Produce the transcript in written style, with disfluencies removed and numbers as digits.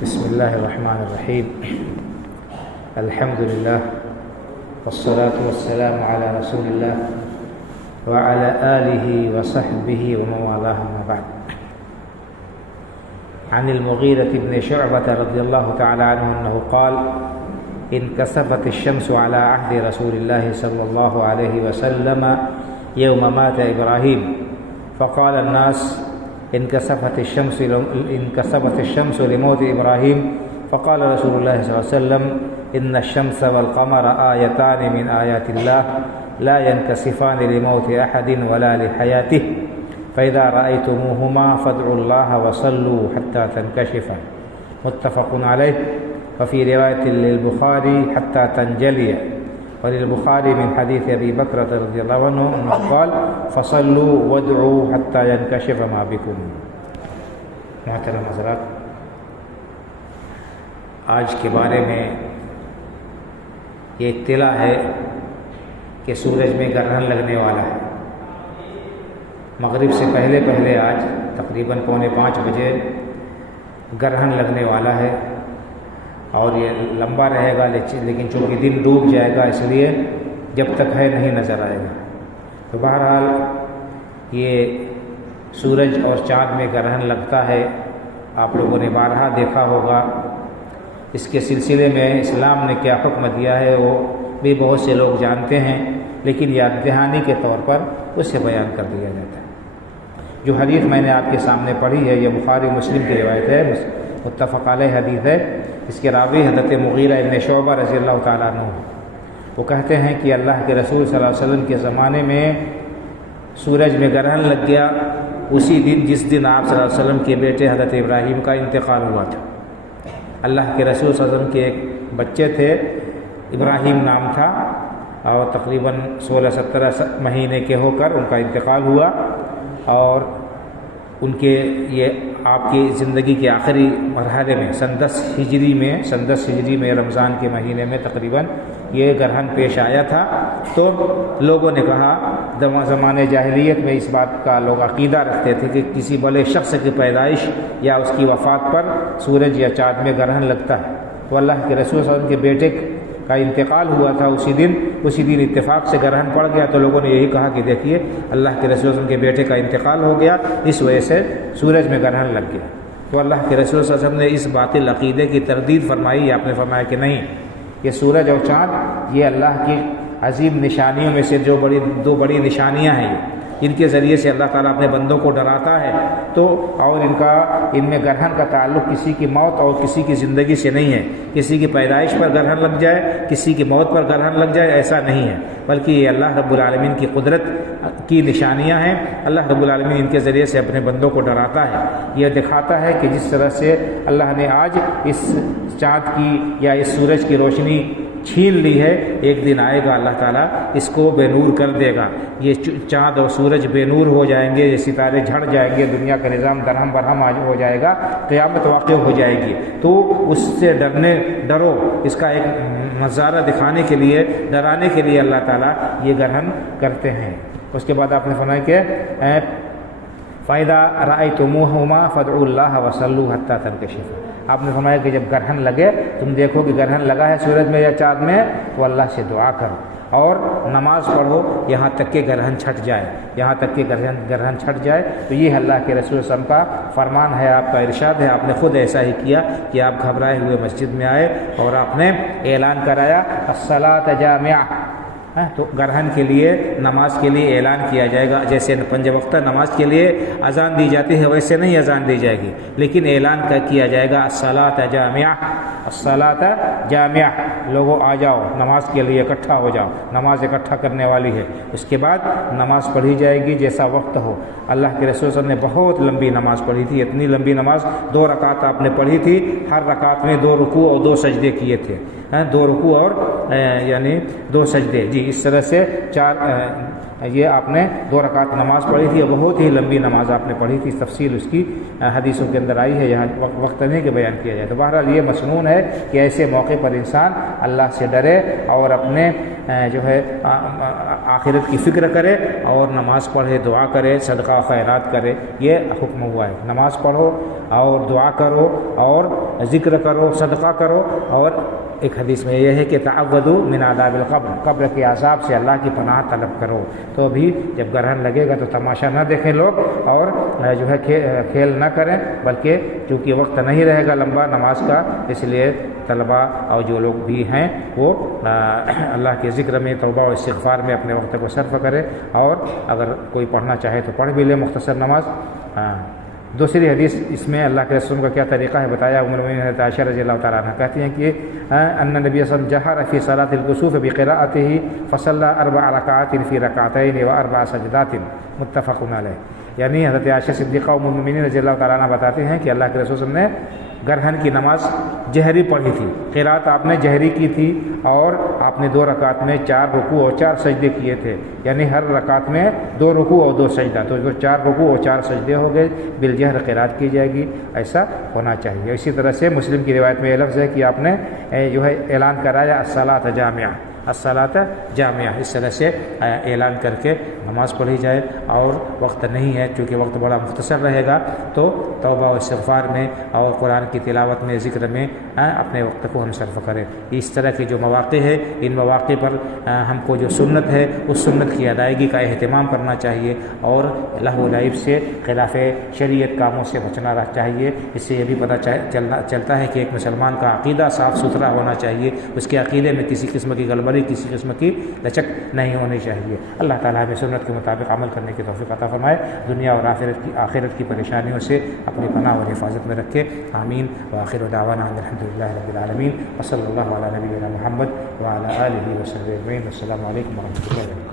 بسم اللہ الرحمن الرحیم الحمد للہ والصلاة والسلام علی رسول اللہ وعلى آلہ وصحبہ ومن والاه اما بعد. عن المغيرة بن شعبة رضي الله تعالى عنه أنه قال انكسفت الشمس على عهد رسول الله صلى الله عليه وسلم يوم مات إبراهيم فقال الناس انكسفت الشمس لموت إبراهيم فقال رسول الله صلى الله عليه وسلم إن الشمس والقمر آيتان من آيات الله لا ينكسفان لموت أحد ولا لحياته فإذا رأيتموهما فادعوا الله وصلوا حتى تنكشفا. متفق عليه. وفي رواية للبخاري حتى تنجلي. وللبخاري من حديث أبي بكر رضي الله عنه أنه قال فصلوا وادعوا حتى ينكشف ما بكم. محترم حضرات، آج کے بارے میں یہ اطلاع ہے کہ سورج میں گرہن لگنے والا ہے. مغرب سے پہلے آج تقریباً 4:45 بجے گرہن لگنے والا ہے اور یہ لمبا رہے گا، لیکن چونکہ دن ڈوب جائے گا اس لیے جب تک ہے نہیں نظر آئے گا. تو بہرحال یہ سورج اور چاند میں گرہن لگتا ہے، آپ لوگوں نے بارہا دیکھا ہوگا. اس کے سلسلے میں اسلام نے کیا حکم دیا ہے وہ بھی بہت سے لوگ جانتے ہیں، لیکن یاد دہانی کے طور پر اسے بیان کر دیا جاتا ہے. جو حدیث میں نے آپ کے سامنے پڑھی ہے یہ بخاری مسلم کی روایت ہے، متفق علیہ حدیث ہے. اس کے راوی حضرت مغیرہ ابن شعبہ رضی اللہ تعالیٰ عنہ. وہ کہتے ہیں کہ اللہ کے رسول صلی اللہ علیہ وسلم کے زمانے میں سورج میں گرہن لگ گیا اسی دن جس دن آپ صلی اللہ علیہ وسلم کے بیٹے حضرت ابراہیم کا انتقال ہوا تھا. اللہ کے رسول صلی اللہ علیہ وسلم کے ایک بچے تھے، ابراہیم نام تھا، اور تقریباً 16-17 مہینے کے ہو کر ان کا انتقال ہوا. اور ان کے یہ آپ کی زندگی کے آخری مرحلے میں سن 10 ہجری میں رمضان کے مہینے میں تقریباً یہ گرہن پیش آیا تھا. تو لوگوں نے کہا، زمانے جاہلیت میں اس بات کا لوگ عقیدہ رکھتے تھے کہ کسی بڑے شخص کی پیدائش یا اس کی وفات پر سورج یا چاند میں گرہن لگتا ہے. تو اللہ کے رسول صلی اللہ علیہ وسلم کے بیٹے کا انتقال ہوا تھا اسی دن اتفاق سے گرہن پڑ گیا. تو لوگوں نے یہی کہا کہ دیکھیے اللہ کے رسول صلی اللہ علیہ وسلم کے بیٹے کا انتقال ہو گیا، اس وجہ سے سورج میں گرہن لگ گیا. تو اللہ کے رسول صلی اللہ علیہ وسلم نے اس باطل عقیدے کی تردید فرمائی. آپ نے فرمایا کہ نہیں، یہ سورج اور چاند یہ اللہ کی عظیم نشانیوں میں سے دو بڑی نشانیاں ہیں. ان کے ذریعے سے اللہ تعالیٰ اپنے بندوں کو ڈراتا ہے. تو اور ان میں گرہن کا تعلق کسی کی موت اور کسی کی زندگی سے نہیں ہے. کسی کی پیدائش پر گرہن لگ جائے، کسی کی موت پر گرہن لگ جائے، ایسا نہیں ہے، بلکہ یہ اللہ رب العالمین کی قدرت کی نشانیاں ہیں. اللہ رب العالمین ان کے ذریعے سے اپنے بندوں کو ڈراتا ہے. یہ دکھاتا ہے کہ جس طرح سے اللہ نے آج اس چاند کی یا اس سورج کی روشنی چھین لی ہے، ایک دن آئے گا اللہ تعالیٰ اس کو بے نور کر دے گا. یہ چاند اور سورج بے نور ہو جائیں گے، یہ ستارے جھڑ جائیں گے، دنیا کا نظام درہم برہم ہو جائے گا، قیامت واقع ہو جائے گی. تو اس سے ڈرو. اس کا ایک نظارہ دکھانے کے لیے، ڈرانے کے لیے اللہ تعالیٰ یہ گرہن کرتے ہیں. اس کے بعد آپ نے فرمایا کہ فَإِذَا رَأَيْتُمُوهُمَا فَادْعُوا اللَّهَ وَصَلُّوا حَتَّى تَنْكَشِفَ. آپ نے فرمایا کہ جب گرہن لگے، تم دیکھو کہ گرہن لگا ہے سورج میں یا چاند میں، تو اللہ سے دعا کرو اور نماز پڑھو یہاں تک کہ گرہن چھٹ جائے. تو یہ اللہ کے رسول صلی اللہ علیہ وسلم کا فرمان ہے، آپ کا ارشاد ہے. آپ نے خود ایسا ہی کیا کہ آپ گھبرائے ہوئے مسجد میں آئے اور آپ نے اعلان کرایا الصلاۃ جامعہ. تو گرہن کے لیے، نماز کے لیے اعلان کیا جائے گا. جیسے 5 وقتہ نماز کے لیے اذان دی جاتی ہے ویسے نہیں اذان دی جائے گی، لیکن اعلان کیا جائے گا الصلاۃ جامعہ. الصلاۃ جامعہ، لوگوں آ جاؤ نماز کے لیے، اکٹھا ہو جاؤ، نماز اکٹھا کرنے والی ہے. اس کے بعد نماز پڑھی جائے گی جیسا وقت ہو. اللہ کے رسول صلی اللہ علیہ وسلم نے بہت لمبی نماز پڑھی تھی. اتنی لمبی نماز 2 رکعت آپ نے پڑھی تھی. ہر رکعت میں 2 رکوع اور 2 سجدے کیے تھے. 2 رکوع اور یعنی 2 سجدے. جی، اس طرح سے یہ آپ نے 2 رکعت نماز پڑھی تھی، بہت ہی لمبی نماز آپ نے پڑھی تھی، تفصیل اس کی حدیثوں کے اندر آئی ہے، یہاں وقت نہیں کہ بیان کیا جائے۔ تو بہرحال یہ مسنون ہے کہ ایسے موقع پر انسان اللہ سے ڈرے اور اپنے جو ہے آخرت کی فکر کرے اور نماز پڑھے، دعا کرے، صدقہ خیرات کرے، یہ حکم ہوا ہے۔ نماز پڑھو اور دعا کرو اور ذکر کرو، صدقہ کرو، اور ایک حدیث میں یہ ہے کہ تعوذوا من عذاب القبر، قبر کے عذاب سے اللہ کی پناہ طلب کرو۔ تو ابھی جب گرہن لگے گا تو تماشا نہ دیکھیں لوگ اور جو ہے کھیل نہ کریں، بلکہ چونکہ وقت نہیں رہے گا لمبا نماز کا، اس لیے طلباء اور جو لوگ بھی ہیں وہ اللہ کے ذکر میں، توبہ و استغفار میں اپنے وقت کو صرف کرے، اور اگر کوئی پڑھنا چاہے تو پڑھ بھی لے مختصر نماز۔ دوسری حدیث اس میں اللہ کے رسول کا کیا طریقہ ہے بتایا۔ ام المؤمنین حضرت عائشہ رضی اللہ تعالیٰ عنہ کہتی ہیں کہ ان نبی صلی اللہ علیہ وسلم جہر فی صلاۃ الکسوف بقراءتہ فصلی 4 رکعات فی رکعتین و 4 سجدات متفق علیہ۔ یعنی حضرت عائشہ صدیقہ ام المؤمنین رضی اللہ تعالیٰ عنہ بتاتے ہیں کہ اللہ کے رسول صلی اللہ علیہ وسلم نے گرہن کی نماز جہری پڑھی تھی، قرات آپ نے جہری کی تھی، اور آپ نے 2 رکعت میں 4 رکوع اور 4 سجدے کیے تھے، یعنی ہر رکعت میں 2 رکوع اور 2 سجدہ، تو جو 4 رکوع اور 4 سجدے ہو گئے، بالجہر قرات کی جائے گی، ایسا ہونا چاہیے۔ اسی طرح سے مسلم کی روایت میں یہ لفظ ہے کہ آپ نے جو ہے اعلان کرایا الصلاۃ جامعہ، الصلاۃ جامعہ، اس طرح سے اعلان کر کے نماز پڑھی جائے، اور وقت نہیں ہے چونکہ وقت بڑا مختصر رہے گا، تو توبہ و استغفار میں اور قرآن کی تلاوت میں، ذکر میں اپنے وقت کو ہم صرف کریں۔ اس طرح کے جو مواقع ہے، ان مواقع پر ہم کو جو سنت ہے اس سنت کی ادائیگی کا اہتمام کرنا چاہیے، اور لہو و لعب سے، خلاف شریعت کاموں سے بچنا چاہیے۔ اس سے یہ بھی پتہ چلتا ہے کہ ایک مسلمان کا عقیدہ صاف ستھرا ہونا چاہیے، اس کے عقیدے میں کسی قسم کی گڑبڑی، کسی قسم کی لچک نہیں ہونی چاہیے۔ اللہ تعالیٰ ہمیں سنت کے مطابق عمل کرنے کی توفیق عطا فرمائے، دنیا اور آخرت کی پریشانیوں سے اپنی پناہ اور حفاظت میں رکھے، آمین۔ وآخر دعوانا الحمد للہ رب العالمین، وصلی اللہ علی نبینا محمد وعلی آلہ وصحبہ اجمعین۔ السلام علیکم ورحمۃ اللہ وبرکاتہ۔